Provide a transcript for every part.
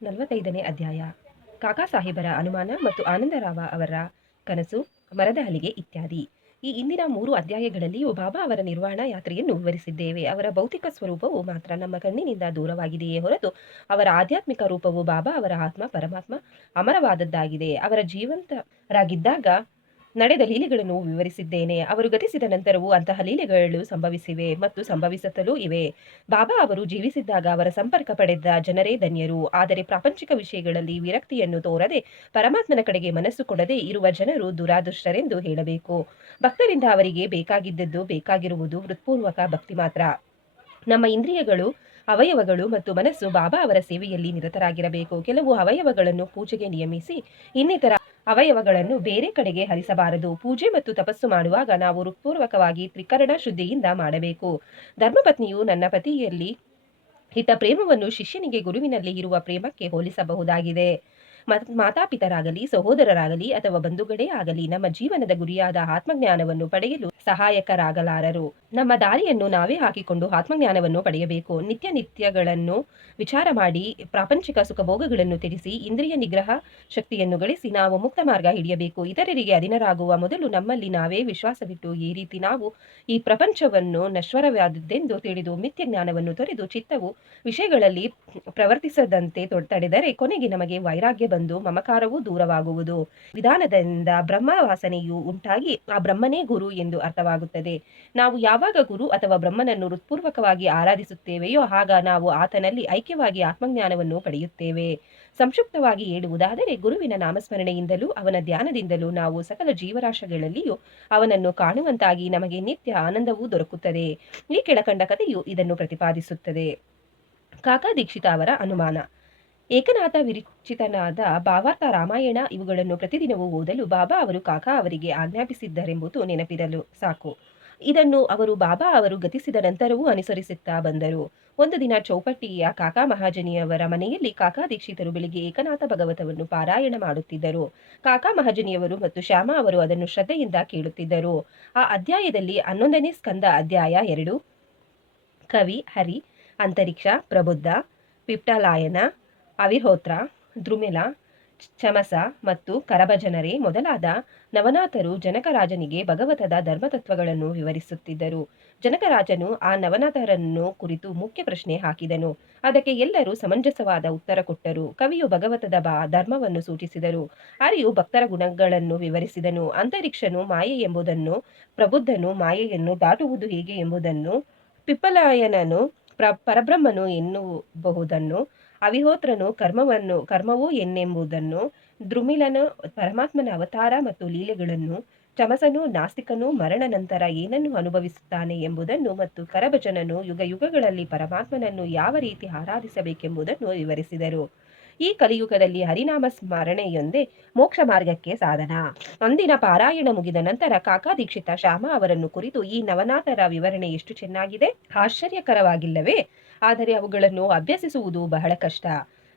45ನೇ ಅಧ್ಯಾಯ. ಕಾಕಾ ಸಾಹೇಬರ ಅನುಮಾನ ಮತ್ತು ಆನಂದರಾವ ಅವರ ಕನಸು, ಮರದ ಹಲಿಗೆ ಇತ್ಯಾದಿ. ಈ ಇಂದಿನ 3 ಅಧ್ಯಾಯಗಳಲ್ಲಿಯೂ ಬಾಬಾ ಅವರ ನಿರ್ವಾಣ ಯಾತ್ರೆಯನ್ನು ವಿವರಿಸಿದ್ದೇವೆ. ಅವರ ಭೌತಿಕ ಸ್ವರೂಪವು ಮಾತ್ರ ನಮ್ಮ ಕಣ್ಣಿನಿಂದ ದೂರವಾಗಿದೆಯೇ ಹೊರತು ಅವರ ಆಧ್ಯಾತ್ಮಿಕ ರೂಪವು ಬಾಬಾ ಅವರ ಆತ್ಮ ಪರಮಾತ್ಮ ಅಮರವಾದದ್ದಾಗಿದೆ. ಅವರ ಜೀವಂತರಾಗಿದ್ದಾಗ ನಡೆದ ಲೀಲೆಗಳನ್ನು ವಿವರಿಸಿದ್ದೇನೆ. ಅವರು ಗತಿಸಿದ ನಂತರವೂ ಅಂತಹ ಲೀಲೆಗಳು ಸಂಭವಿಸಿವೆ ಮತ್ತು ಸಂಭವಿಸುತ್ತಲೂ ಇವೆ. ಬಾಬಾ ಅವರು ಜೀವಿಸಿದ್ದಾಗ ಅವರ ಸಂಪರ್ಕ ಪಡೆದ ಜನರೇ ಧನ್ಯರು. ಆದರೆ ಪ್ರಾಪಂಚಿಕ ವಿಷಯಗಳಲ್ಲಿ ವಿರಕ್ತಿಯನ್ನು ತೋರದೆ ಪರಮಾತ್ಮನ ಕಡೆಗೆ ಮನಸ್ಸು ಕೊಡದೆ ಇರುವ ಜನರು ದುರಾದೃಷ್ಟರೆಂದು ಹೇಳಬೇಕು. ಭಕ್ತರಿಂದ ಅವರಿಗೆ ಬೇಕಾಗಿರುವುದು ಹೃತ್ಪೂರ್ವಕ ಭಕ್ತಿ ಮಾತ್ರ. ನಮ್ಮ ಇಂದ್ರಿಯಗಳು, ಅವಯವಗಳು ಮತ್ತು ಮನಸ್ಸು ಬಾಬಾ ಅವರ ಸೇವೆಯಲ್ಲಿ ನಿರತರಾಗಿರಬೇಕು. ಕೆಲವು ಅವಯವಗಳನ್ನು ಪೂಜೆಗೆ ನಿಯಮಿಸಿ ಇನ್ನಿತರ ಅವಯವಗಳನ್ನು ಬೇರೆ ಕಡೆಗೆ ಹರಿಸಬಾರದು. ಪೂಜೆ ಮತ್ತು ತಪಸ್ಸು ಮಾಡುವಾಗ ನಾವು ಹೃತ್ಪೂರ್ವಕವಾಗಿ ತ್ರಿಕರಣ ಶುದ್ಧಿಯಿಂದ ಮಾಡಬೇಕು. ಧರ್ಮಪತ್ನಿಯು ನನ್ನ ಪತಿಯಲ್ಲಿ ಇಟ್ಟ ಪ್ರೇಮವನ್ನು ಶಿಷ್ಯನಿಗೆ ಗುರುವಿನಲ್ಲಿ ಇರುವ ಪ್ರೇಮಕ್ಕೆ ಹೋಲಿಸಬಹುದಾಗಿದೆ. ಮಾತಾಪಿತರಾಗಲಿ, ಸಹೋದರರಾಗಲಿ ಅಥವಾ ಬಂಧುಗಳೇ ಆಗಲಿ ನಮ್ಮ ಜೀವನದ ಗುರಿಯಾದ ಆತ್ಮಜ್ಞಾನವನ್ನು ಪಡೆಯಲು ಸಹಾಯಕರಾಗಲಾರರು. ನಮ್ಮ ದಾರಿಯನ್ನು ನಾವೇ ಹಾಕಿಕೊಂಡು ಆತ್ಮಜ್ಞಾನವನ್ನು ಪಡೆಯಬೇಕು. ನಿತ್ಯಗಳನ್ನು ವಿಚಾರ ಮಾಡಿ ಪ್ರಾಪಂಚಿಕ ಸುಖಭೋಗಗಳನ್ನು ತ್ಯಜಿಸಿ ಇಂದ್ರಿಯ ನಿಗ್ರಹ ಶಕ್ತಿಯನ್ನು ಗಳಿಸಿ ನಾವು ಮುಕ್ತ ಮಾರ್ಗ ಹಿಡಿಯಬೇಕು. ಇತರರಿಗೆ ಅಧೀನರಾಗುವ ಮೊದಲು ನಮ್ಮಲ್ಲಿ ನಾವೇ ವಿಶ್ವಾಸವಿಟ್ಟು ಈ ರೀತಿ ನಾವು ಈ ಪ್ರಪಂಚವನ್ನು ನಶ್ವರವಾದದ್ದೆಂದು ತಿಳಿದು ಮಿಥ್ಯ ಜ್ಞಾನವನ್ನು ತೊರೆದು ಚಿತ್ತವು ವಿಷಯಗಳಲ್ಲಿ ಪ್ರವರ್ತಿಸದಂತೆ ತಡೆದರೆ ಕೊನೆಗೆ ನಮಗೆ ವೈರಾಗ್ಯ ಬಂದು ಮಮಕಾರವೂ ದೂರವಾಗುವುದು. ವಿಧಾನದಿಂದ ಬ್ರಹ್ಮ ವಾಸನೆಯು ಉಂಟಾಗಿ ಆ ಬ್ರಹ್ಮನೇ ಗುರು ಎಂದು ಅರ್ಥವಾಗುತ್ತದೆ. ನಾವು ಯಾವಾಗ ಗುರು ಅಥವಾ ಬ್ರಹ್ಮನನ್ನು ಹೃತ್ಪೂರ್ವಕವಾಗಿ ಆರಾಧಿಸುತ್ತೇವೆಯೋ ಆಗ ನಾವು ಆತನಲ್ಲಿ ಐಕ್ಯವಾಗಿ ಆತ್ಮಜ್ಞಾನವನ್ನು ಪಡೆಯುತ್ತೇವೆ. ಸಂಕ್ಷಿಪ್ತವಾಗಿ ಹೇಳುವುದಾದರೆ ಗುರುವಿನ ನಾಮಸ್ಮರಣೆಯಿಂದಲೂ ಅವನ ಧ್ಯಾನದಿಂದಲೂ ನಾವು ಸಕಲ ಜೀವರಾಶಿಗಳಲ್ಲಿಯೂ ಅವನನ್ನು ಕಾಣುವಂತಾಗಿ ನಮಗೆ ನಿತ್ಯ ಆನಂದವೂ ದೊರಕುತ್ತದೆ. ಈ ಕೆಳಕಂಡ ಕಥೆಯು ಇದನ್ನು ಪ್ರತಿಪಾದಿಸುತ್ತದೆ. ಕಾಕಾ ದೀಕ್ಷಿತ ಅವರ ಅನುಮಾನ. ಏಕನಾಥ ವಿರಚಿತನಾದ ಭಾವಾರ್ಥ ರಾಮಾಯಣ ಇವುಗಳನ್ನು ಪ್ರತಿದಿನವೂ ಓದಲು ಬಾಬಾ ಅವರು ಕಾಕಾ ಅವರಿಗೆ ಆಜ್ಞಾಪಿಸಿದ್ದರೆಂಬುದು ನೆನಪಿರಲು ಸಾಕು. ಇದನ್ನು ಅವರು ಬಾಬಾ ಅವರು ಗತಿಸಿದ ನಂತರವೂ ಅನುಸರಿಸುತ್ತಾ ಬಂದರು. ಒಂದು ದಿನ ಚೌಪಟ್ಟಿಯ ಕಾಕಾ ಮಹಾಜನಿಯವರ ಮನೆಯಲ್ಲಿ ಕಾಕಾ ದೀಕ್ಷಿತರು ಬೆಳಿಗ್ಗೆ ಏಕನಾಥ ಭಗವತವನ್ನು ಪಾರಾಯಣ ಮಾಡುತ್ತಿದ್ದರು. ಕಾಕಾ ಮಹಾಜನಿಯವರು ಮತ್ತು ಶ್ಯಾಮ ಅವರು ಅದನ್ನು ಶ್ರದ್ಧೆಯಿಂದ ಕೇಳುತ್ತಿದ್ದರು. ಆ ಅಧ್ಯಾಯದಲ್ಲಿ 11ನೇ ಸ್ಕಂದ ಅಧ್ಯಾಯ 2, ಕವಿ, ಹರಿ, ಅಂತರಿಕ್ಷ, ಪ್ರಬುದ್ಧ, ಪಿಪ್ಟಲಾಯನ, ಅವಿಹೋತ್ರ, ದ್ರುಮಿಲ, ಚಮಸ ಮತ್ತು ಕರಭಜನರೇ ಮೊದಲಾದ ನವನಾಥರು ಜನಕರಾಜನಿಗೆ ಭಗವತದ ಧರ್ಮತತ್ವಗಳನ್ನು ವಿವರಿಸುತ್ತಿದ್ದರು. ಜನಕರಾಜನು ಆ ನವನಾಥರನ್ನು ಕುರಿತು ಮುಖ್ಯ ಪ್ರಶ್ನೆ ಹಾಕಿದನು. ಅದಕ್ಕೆ ಎಲ್ಲರೂ ಸಮಂಜಸವಾದ ಉತ್ತರ ಕೊಟ್ಟರು. ಕವಿಯು ಭಗವತದ ಧರ್ಮವನ್ನು ಸೂಚಿಸಿದರು. ಹರಿಯು ಭಕ್ತರ ಗುಣಗಳನ್ನು ವಿವರಿಸಿದನು. ಅಂತರಿಕ್ಷನು ಮಾಯೆ ಎಂಬುದನ್ನು, ಪ್ರಬುದ್ಧನು ಮಾಯೆಯನ್ನು ದಾಟುವುದು ಹೇಗೆ ಎಂಬುದನ್ನು, ಪಿಪ್ಪಲಾಯನನು ಪರಬ್ರಹ್ಮನು ಎನ್ನುಬಹುದನ್ನು, ಅವಿಹೋತ್ರನು ಕರ್ಮವು ಎನ್ನೆಂಬುದನ್ನು, ದ್ರುಮಿಲನು ಪರಮಾತ್ಮನ ಅವತಾರ ಮತ್ತು ಲೀಲೆಗಳನ್ನು, ಚಮಸನು ನಾಸ್ತಿಕನು ಮರಣ ನಂತರ ಏನನ್ನು ಅನುಭವಿಸುತ್ತಾನೆ ಎಂಬುದನ್ನು ಮತ್ತು ಕರಭಜನನು ಯುಗಗಳಲ್ಲಿ ಪರಮಾತ್ಮನನ್ನು ಯಾವ ರೀತಿ ಆರಾಧಿಸಬೇಕೆಂಬುದನ್ನು ವಿವರಿಸಿದರು. ಈ ಕಲಿಯುಗದಲ್ಲಿ ಹರಿನಾಮ ಸ್ಮರಣೆಯೊಂದೇ ಮೋಕ್ಷ ಮಾರ್ಗಕ್ಕೆ ಸಾಧನ. ಅಂದಿನ ಪಾರಾಯಣ ಮುಗಿದ ನಂತರ ಕಾಕಾ ದೀಕ್ಷಿತ ಶ್ಯಾಮ ಅವರನ್ನು ಕುರಿತು ಈ ನವನಾಥರ ವಿವರಣೆ ಎಷ್ಟು ಚೆನ್ನಾಗಿದೆ, ಆಶ್ಚರ್ಯಕರವಾಗಿಲ್ಲವೇ? ಆದರೆ ಅವುಗಳನ್ನು ಅಭ್ಯಸಿಸುವುದು ಬಹಳ ಕಷ್ಟ.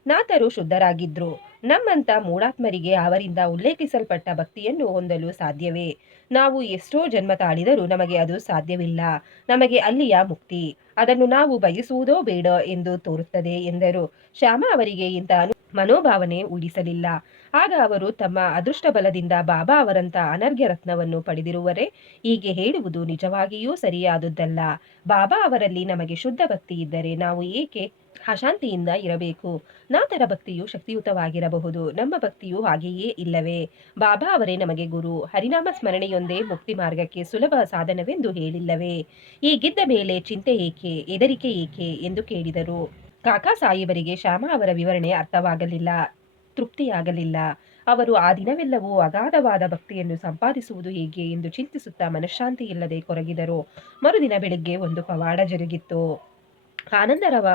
ನಾಥರು ಶುದ್ಧರಾಗಿದ್ರು. ನಮ್ಮಂತ ಮೂಢಾತ್ಮರಿಗೆ ಅವರಿಂದ ಉಲ್ಲೇಖಿಸಲ್ಪಟ್ಟ ಭಕ್ತಿಯನ್ನು ಹೊಂದಲು ಸಾಧ್ಯವೇ? ನಾವು ಎಷ್ಟೋ ಜನ್ಮ ತಾಳಿದರೂ ನಮಗೆ ಅದು ಸಾಧ್ಯವಿಲ್ಲ. ನಮಗೆ ಅಲ್ಲಿಯ ಮುಕ್ತಿ, ಅದನ್ನು ನಾವು ಬಯಸುವುದೋ ಬೇಡ ಎಂದು ತೋರುತ್ತದೆ ಎಂದರು. ಶ್ಯಾಮ ಅವರಿಗೆ ಇಂಥ ಮನೋಭಾವನೆ ಉಳಿಸಲಿಲ್ಲ. ಆಗ ಅವರು ತಮ್ಮ ಅದೃಷ್ಟ ಬಲದಿಂದ ಬಾಬಾ ಅವರಂತ ಅನರ್ಘ್ಯ ರತ್ನವನ್ನು ಪಡೆದಿರುವರೇ, ಹೀಗೆ ಹೇಳುವುದು ನಿಜವಾಗಿಯೂ ಸರಿಯಾದುದಲ್ಲ. ಬಾಬಾ ಅವರಲ್ಲಿ ನಮಗೆ ಶುದ್ಧ ಭಕ್ತಿ ಇದ್ದರೆ ನಾವು ಏಕೆ ಅಶಾಂತಿಯಿಂದ ಇರಬೇಕು? ನಾಥರ ಭಕ್ತಿಯು ಶಕ್ತಿಯುತವಾಗಿರಬಹುದು, ನಮ್ಮ ಭಕ್ತಿಯು ಹಾಗೆಯೇ ಇಲ್ಲವೇ? ಬಾಬಾ ಅವರೇ ನಮಗೆ ಗುರು. ಹರಿನಾಮ ಸ್ಮರಣೆಯೊಂದೇ ಮುಕ್ತಿ ಮಾರ್ಗಕ್ಕೆ ಸುಲಭ ಸಾಧನವೆಂದು ಹೇಳಿಲ್ಲವೇ? ಹೀಗಿದ್ದ ಮೇಲೆ ಚಿಂತೆ ಏಕೆ, ಹೆದರಿಕೆ ಏಕೆ ಎಂದು ಕೇಳಿದರು. ಕಾಕಾ ಸಾಹೇಬರಿಗೆ ಶ್ಯಾಮ ಅವರ ವಿವರಣೆ ಅರ್ಥವಾಗಲಿಲ್ಲ, ತೃಪ್ತಿಯಾಗಲಿಲ್ಲ. ಅವರು ಆ ದಿನವೆಲ್ಲವೂ ಅಗಾಧವಾದ ಭಕ್ತಿಯನ್ನು ಸಂಪಾದಿಸುವುದು ಹೇಗೆ ಎಂದು ಚಿಂತಿಸುತ್ತಾ ಮನಃಶಾಂತಿ ಇಲ್ಲದೆ ಕೊರಗಿದರು. ಮರುದಿನ ಬೆಳಿಗ್ಗೆ ಒಂದು ಪವಾಡ ಜರುಗಿತ್ತು. ಆನಂದರಾವ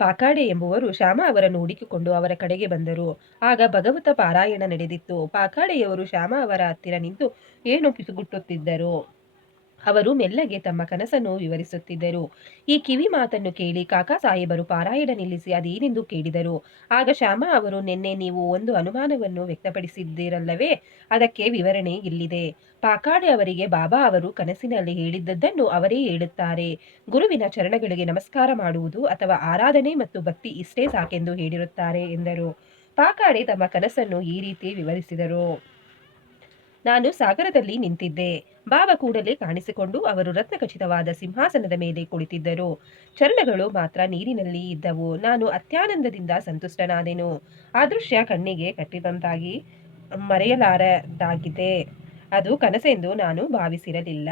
ಪಾಕಾಡೆ ಎಂಬುವರು ಶ್ಯಾಮ ಅವರನ್ನು ಹುಡುಕಿಕೊಂಡು ಅವರ ಕಡೆಗೆ ಬಂದರು. ಆಗ ಭಗವತ ಪಾರಾಯಣ ನಡೆದಿತ್ತು. ಪಾಕಾಡೆಯವರು ಶ್ಯಾಮ ಅವರ ಹತ್ತಿರ ನಿಂತು ಏನೋ ಪಿಸುಗುಟ್ಟುತ್ತಿದ್ದರು. ಅವರು ಮೆಲ್ಲಗೆ ತಮ್ಮ ಕನಸನ್ನು ವಿವರಿಸುತ್ತಿದ್ದರು. ಈ ಕಿವಿ ಮಾತನ್ನು ಕೇಳಿ ಕಾಕಾ ಸಾಹೇಬರು ಪಾರಾಯಣ ನಿಲ್ಲಿಸಿ ಅದೇನೆಂದು ಕೇಳಿದರು. ಆಗ ಶ್ಯಾಮ ಅವರು, ನಿನ್ನೆ ನೀವು ಒಂದು ಅನುಮಾನವನ್ನು ವ್ಯಕ್ತಪಡಿಸಿದ್ದೀರಲ್ಲವೇ, ಅದಕ್ಕೆ ವಿವರಣೆ ಇಲ್ಲಿದೆ. ಪಾಕಾಡೆ ಅವರಿಗೆ ಬಾಬಾ ಅವರು ಕನಸಿನಲ್ಲಿ ಹೇಳಿದ್ದನ್ನು ಅವರೇ ಹೇಳುತ್ತಾರೆ. ಗುರುವಿನ ಚರಣಗಳಿಗೆ ನಮಸ್ಕಾರ ಮಾಡುವುದು ಅಥವಾ ಆರಾಧನೆ ಮತ್ತು ಭಕ್ತಿ ಇಷ್ಟೇ ಸಾಕೆಂದು ಹೇಳಿರುತ್ತಾರೆ ಎಂದರು. ಪಾಕಾಡೆ ತಮ್ಮ ಕನಸನ್ನು ಈ ರೀತಿ ವಿವರಿಸಿದರು. ನಾನು ಸಾಗರದಲ್ಲಿ ನಿಂತಿದ್ದೆ. ಬಾಬಾ ಕೂಡಲೇ ಕಾಣಿಸಿಕೊಂಡು ಅವರು ರತ್ನಖಚಿತವಾದ ಸಿಂಹಾಸನದ ಮೇಲೆ ಕುಳಿತಿದ್ದರು. ಚರಣಗಳು ಮಾತ್ರ ನೀರಿನಲ್ಲಿ ಇದ್ದವು. ನಾನು ಅತ್ಯಾನಂದದಿಂದ ಸಂತುಷ್ಟನಾದೆನು. ಆ ದೃಶ್ಯ ಕಣ್ಣಿಗೆ ಕಟ್ಟಿದಂತಾಗಿ ಮರೆಯಲಾರದಾಗಿದೆ. ಅದು ಕನಸೆಂದು ನಾನು ಭಾವಿಸಿರಲಿಲ್ಲ.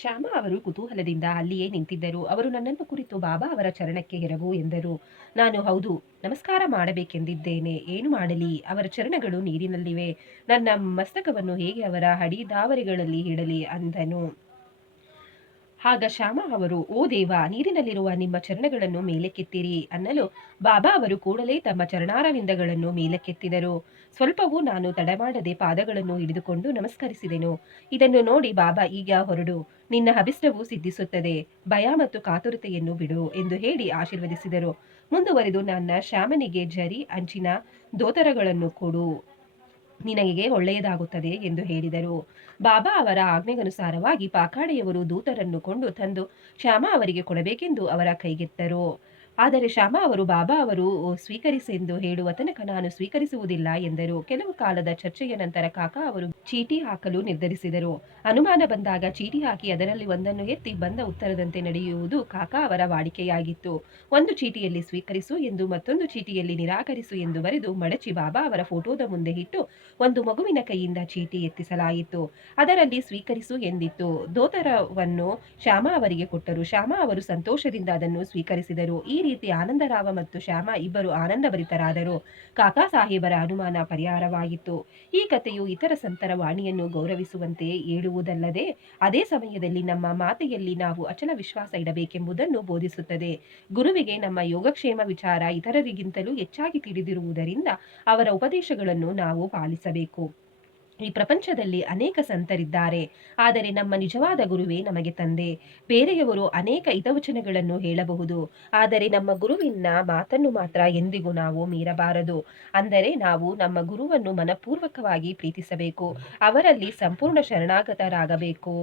ಶ್ಯಾಮ ಅವರು ಕುತೂಹಲದಿಂದ ಅಲ್ಲಿಯೇ ನಿಂತಿದ್ದರು. ಅವರು ನನ್ನನ್ನು ಕುರಿತು ಬಾಬಾ ಅವರ ಚರಣಕ್ಕೆ ಎರಗು ಎಂದರು. ನಾನು ಹೌದು, ನಮಸ್ಕಾರ ಮಾಡಬೇಕೆಂದಿದ್ದೇನೆ. ಏನು ಮಾಡಲಿ? ಅವರ ಚರಣಗಳು ನೀರಿನಲ್ಲಿವೆ. ನನ್ನ ಮಸ್ತಕವನ್ನು ಹೇಗೆ ಅವರ ಅಡಿದಾವರೆಗಳಲ್ಲಿ ಇಡಲಿ ಅಂದನು. ಆಗ ಶ್ಯಾಮ ಅವರು, ಓ ದೇವ, ನೀರಿನಲ್ಲಿರುವ ನಿಮ್ಮ ಚರಣಗಳನ್ನು ಮೇಲಕ್ಕೆತ್ತಿರಿ ಅನ್ನಲು ಬಾಬಾ ಅವರು ಕೂಡಲೇ ತಮ್ಮ ಚರಣಾರವಿಂದಗಳನ್ನು ಮೇಲಕ್ಕೆತ್ತಿದರು. ಸ್ವಲ್ಪವೂ ನಾನು ತಡಮಾಡದೆ ಪಾದಗಳನ್ನು ಹಿಡಿದುಕೊಂಡು ನಮಸ್ಕರಿಸಿದೆನು. ಇದನ್ನು ನೋಡಿ ಬಾಬಾ, ಈಗ ಹೊರಡು, ನಿನ್ನ ಅಭಿಷ್ಟವು ಸಿದ್ಧಿಸುತ್ತದೆ, ಭಯ ಮತ್ತು ಕಾತುರತೆಯನ್ನು ಬಿಡು ಎಂದು ಹೇಳಿ ಆಶೀರ್ವದಿಸಿದರು. ಮುಂದುವರೆದು, ನನ್ನ ಶ್ಯಾಮನಿಗೆ ಜರಿ ಅಂಚಿನ ದೋತರಗಳನ್ನು ಕೊಡು, ನಿನಗೆ ಒಳ್ಳೆಯದಾಗುತ್ತದೆ ಎಂದು ಹೇಳಿದರು. ಬಾಬಾ ಅವರ ಆಜ್ಞೆಗನುಸಾರವಾಗಿ ಪಾಕಾಡೆಯವರು ದೂತರನ್ನು ಕೊಂಡು ತಂದು ಶ್ಯಾಮ ಅವರಿಗೆ ಕೊಡಬೇಕೆಂದು ಅವರ ಕೈಗೆತ್ತರು. ಆದರೆ ಶ್ಯಾಮ ಅವರು ಬಾಬಾ ಅವರು ಸ್ವೀಕರಿಸೆಂದು ಹೇಳುವ ತನಕ ನಾನು ಸ್ವೀಕರಿಸುವುದಿಲ್ಲ ಎಂದರು. ಕೆಲವು ಕಾಲದ ಚರ್ಚೆಯ ನಂತರ ಕಾಕಾ ಅವರು ಚೀಟಿ ಹಾಕಲು ನಿರ್ಧರಿಸಿದರು. ಅನುಮಾನ ಬಂದಾಗ ಚೀಟಿ ಹಾಕಿ ಅದರಲ್ಲಿ ಒಂದನ್ನು ಎತ್ತಿ ಬಂದ ಉತ್ತರದಂತೆ ನಡೆಯುವುದು ಕಾಕಾ ಅವರ ವಾಡಿಕೆಯಾಗಿತ್ತು. ಒಂದು ಚೀಟಿಯಲ್ಲಿ ಸ್ವೀಕರಿಸು ಎಂದು, ಮತ್ತೊಂದು ಚೀಟಿಯಲ್ಲಿ ನಿರಾಕರಿಸು ಎಂದು ಬರೆದು ಮಡಚಿ ಬಾಬಾ ಅವರ ಫೋಟೋದ ಮುಂದೆ ಇಟ್ಟು ಒಂದು ಮಗುವಿನ ಕೈಯಿಂದ ಚೀಟಿ ಎತ್ತಿಸಲಾಯಿತು. ಅದರಲ್ಲಿ ಸ್ವೀಕರಿಸು ಎಂದಿತ್ತು. ದೋತರವನ್ನು ಶ್ಯಾಮ ಅವರಿಗೆ ಕೊಟ್ಟರು. ಶ್ಯಾಮ ಅವರು ಸಂತೋಷದಿಂದ ಅದನ್ನು ಸ್ವೀಕರಿಸಿದರು. ಈ ರೀತಿ ಆನಂದರಾವ ಮತ್ತು ಶ್ಯಾಮ ಇಬ್ಬರು ಆನಂದಭರಿತರಾದರು. ಕಾಕಾ ಸಾಹೇಬರ ಅನುಮಾನ ಪರಿಹಾರವಾಗಿತ್ತು. ಈ ಕಥೆಯು ಇತರ ಸಂತರ ವಾಣಿಯನ್ನು ಗೌರವಿಸುವಂತೆ ಹೇಳುವುದಲ್ಲದೆ, ಅದೇ ಸಮಯದಲ್ಲಿ ನಮ್ಮ ಮಾತೆಯಲ್ಲಿ ನಾವು ಅಚಲ ವಿಶ್ವಾಸ ಇಡಬೇಕೆಂಬುದನ್ನು ಬೋಧಿಸುತ್ತದೆ. ಗುರುವಿಗೆ ನಮ್ಮ ಯೋಗಕ್ಷೇಮ ವಿಚಾರ ಇತರರಿಗಿಂತಲೂ ಹೆಚ್ಚಾಗಿ ತಿಳಿದಿರುವುದರಿಂದ ಅವರ ಉಪದೇಶಗಳನ್ನು ನಾವು ಪಾಲಿಸಬೇಕು. ಈ ಪ್ರಪಂಚದಲ್ಲಿ ಅನೇಕ ಸಂತರಿದ್ದಾರೆ, ಆದರೆ ನಮ್ಮ ನಿಜವಾದ ಗುರುವೇ ನಮಗೆ ತಂದೆ. ಬೇರೆಯವರು ಅನೇಕ ಹಿತವಚನಗಳನ್ನು ಹೇಳಬಹುದು, ಆದರೆ ನಮ್ಮ ಗುರುವಿನ ಮಾತನ್ನು ಮಾತ್ರ ಎಂದಿಗೂ ನಾವು ಮೀರಬಾರದು. ಅಂದರೆ ನಾವು ನಮ್ಮ ಗುರುವನ್ನು ಮನಪೂರ್ವಕವಾಗಿ ಪ್ರೀತಿಸಬೇಕು, ಅವರಲ್ಲಿ ಸಂಪೂರ್ಣ ಶರಣಾಗತರಾಗಬೇಕು,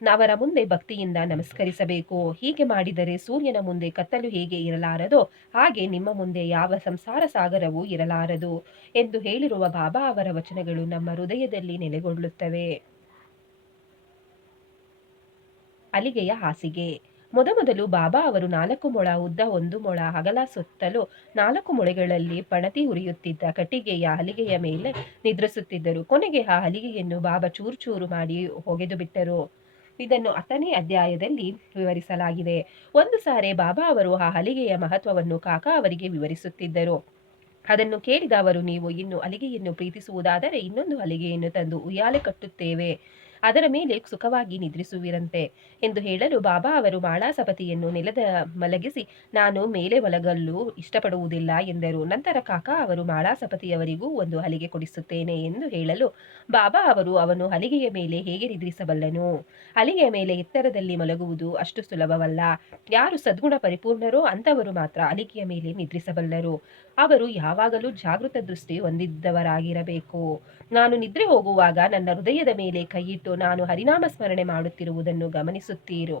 ಅವರ ಮುಂದೆ ಭಕ್ತಿಯಿಂದ ನಮಸ್ಕರಿಸಬೇಕು. ಹೀಗೆ ಮಾಡಿದರೆ ಸೂರ್ಯನ ಮುಂದೆ ಕತ್ತಲು ಹೇಗೆ ಇರಲಾರದೋ ಹಾಗೆ ನಿಮ್ಮ ಮುಂದೆ ಯಾವ ಸಂಸಾರ ಸಾಗರವೂ ಇರಲಾರದು ಎಂದು ಹೇಳಿರುವ ಬಾಬಾ ಅವರ ವಚನಗಳು ನಮ್ಮ ಹೃದಯದಲ್ಲಿ ನೆಲೆಗೊಳ್ಳುತ್ತವೆ. ಅಲಿಗೆಯ ಹಾಸಿಗೆ. ಮೊದಮೊದಲು ಬಾಬಾ ಅವರು 4 ಮೊಳ ಉದ್ದ 1 ಮೊಳ ಅಗಲ ಸುತ್ತಲೂ 4 ಮೊಳೆಗಳಲ್ಲಿ ಪಣತಿ ಉರಿಯುತ್ತಿದ್ದ ಕಟ್ಟಿಗೆಯ ಹಲಿಗೆಯ ಮೇಲೆ ನಿದ್ರಿಸುತ್ತಿದ್ದರು. ಕೊನೆಗೆ ಆ ಹಲಿಗೆಯನ್ನು ಬಾಬಾ ಚೂರು ಚೂರು ಮಾಡಿ ಒಗೆದು ಬಿಟ್ಟರು. ಇದನ್ನು 10ನೇ ಅಧ್ಯಾಯದಲ್ಲಿ ವಿವರಿಸಲಾಗಿದೆ. ಒಂದು ಸಾರಿ ಬಾಬಾ ಅವರು ಆ ಹಲಿಗೆಯ ಮಹತ್ವವನ್ನು ಕಾಕಾ ಅವರಿಗೆ ವಿವರಿಸುತ್ತಿದ್ದರು. ಅದನ್ನು ಕೇಳಿದ ಅವರು, ನೀವು ಇನ್ನು ಹಲಿಗೆಯನ್ನು ಪ್ರೀತಿಸುವುದಾದರೆ ಇನ್ನೊಂದು ಹಲಿಗೆಯನ್ನು ತಂದು ಉಯ್ಯಾಲೆ ಕಟ್ಟುತ್ತೇವೆ, ಅದರ ಮೇಲೆ ಸುಖವಾಗಿ ನಿದ್ರಿಸುವಿರಂತೆ ಎಂದು ಹೇಳಲು ಬಾಬಾ ಅವರು ಮಾಳಾಸಪತಿಯನ್ನು ನೆಲದ ಮಲಗಿಸಿ, ನಾನು ಮೇಲೆ ಮಲಗಲು ಇಷ್ಟಪಡುವುದಿಲ್ಲ ಎಂದರು. ನಂತರ ಕಾಕಾ ಅವರು ಮಾಳಾಸಪತಿಯವರಿಗೂ ಒಂದು ಹಲಿಗೆ ಕೊಡಿಸುತ್ತೇನೆ ಎಂದು ಹೇಳಲು ಬಾಬಾ ಅವರು, ಅವನು ಹಲಿಗೆಯ ಮೇಲೆ ಹೇಗೆ ನಿದ್ರಿಸಬಲ್ಲನು? ಹಲಿಗೆಯ ಮೇಲೆ ಎತ್ತರದಲ್ಲಿ ಮಲಗುವುದು ಅಷ್ಟು ಸುಲಭವಲ್ಲ. ಯಾರು ಸದ್ಗುಣ ಪರಿಪೂರ್ಣರೋ ಅಂಥವರು ಮಾತ್ರ ಹಲಿಗೆಯ ಮೇಲೆ ನಿದ್ರಿಸಬಲ್ಲರು. ಅವರು ಯಾವಾಗಲೂ ಜಾಗೃತ ದೃಷ್ಟಿ ಹೊಂದಿದ್ದವರಾಗಿರಬೇಕು. ನಾನು ನಿದ್ರೆ ಹೋಗುವಾಗ ನನ್ನ ಹೃದಯದ ಮೇಲೆ ಕೈಯಿಟ್ಟು ನಾನು ಹರಿನಾಮ ಸ್ಮರಣೆ ಮಾಡುತ್ತಿರುವುದನ್ನು ಗಮನಿಸುತ್ತೀರೋ,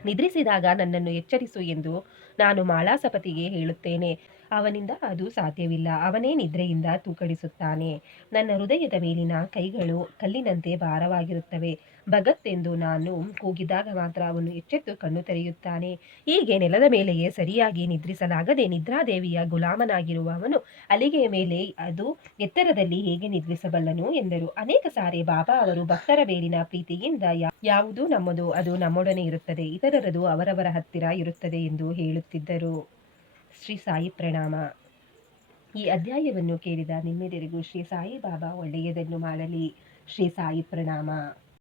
ನಿದ್ರಿಸಿದಾಗ ನನ್ನನ್ನು ಎಚ್ಚರಿಸು ಎಂದು ನಾನು ಮಾಳಾಸಪತಿಗೆ ಹೇಳುತ್ತೇನೆ. ಅವನಿಂದ ಅದು ಸಾಧ್ಯವಿಲ್ಲ. ಅವನೇ ನಿದ್ರೆಯಿಂದ ತೂಕಡಿಸುತ್ತಾನೆ. ನನ್ನ ಹೃದಯದ ಮೇಲಿನ ಕೈಗಳು ಕಲ್ಲಿನಂತೆ ಭಾರವಾಗಿರುತ್ತವೆ. ಭಗತ್ ಎಂದು ನಾನು ಕೂಗಿದಾಗ ಮಾತ್ರ ಅವನು ಎಚ್ಚೆತ್ತು ಕಣ್ಣು ತೆರೆಯುತ್ತಾನೆ. ಹೀಗೆ ನೆಲದ ಮೇಲೆಯೇ ಸರಿಯಾಗಿ ನಿದ್ರಿಸಲಾಗದೆ ನಿದ್ರಾದೇವಿಯ ಗುಲಾಮನಾಗಿರುವ ಅವನು ಹಲಿಗೆಯ ಮೇಲೆ ಅದು ಎತ್ತರದಲ್ಲಿ ಹೇಗೆ ನಿದ್ರಿಸಬಲ್ಲನು ಎಂದರು. ಅನೇಕ ಸಾರಿ ಬಾಬಾ ಅವರು ಭಕ್ತರ ಮೇಲಿನ ಪ್ರೀತಿಯಿಂದ ಯಾವುದು ನಮ್ಮದು ಅದು ನಮ್ಮೊಡನೆ ಇರುತ್ತದೆ, ಇತರರದು ಅವರವರ ಹತ್ತಿರ ಇರುತ್ತದೆ ಎಂದು ಹೇಳುತ್ತಿದ್ದರು. ಶ್ರೀ ಸಾಯಿ ಪ್ರಣಾಮ. ಈ ಅಧ್ಯಾಯವನ್ನು ಕೇಳಿದ ನಿಮ್ಮೆಲ್ಲರಿಗೂ ಶ್ರೀ ಸಾಯಿ ಬಾಬಾ ಒಳ್ಳೆಯದನ್ನು ಮಾಡಲಿ. ಶ್ರೀ ಸಾಯಿ ಪ್ರಣಾಮ.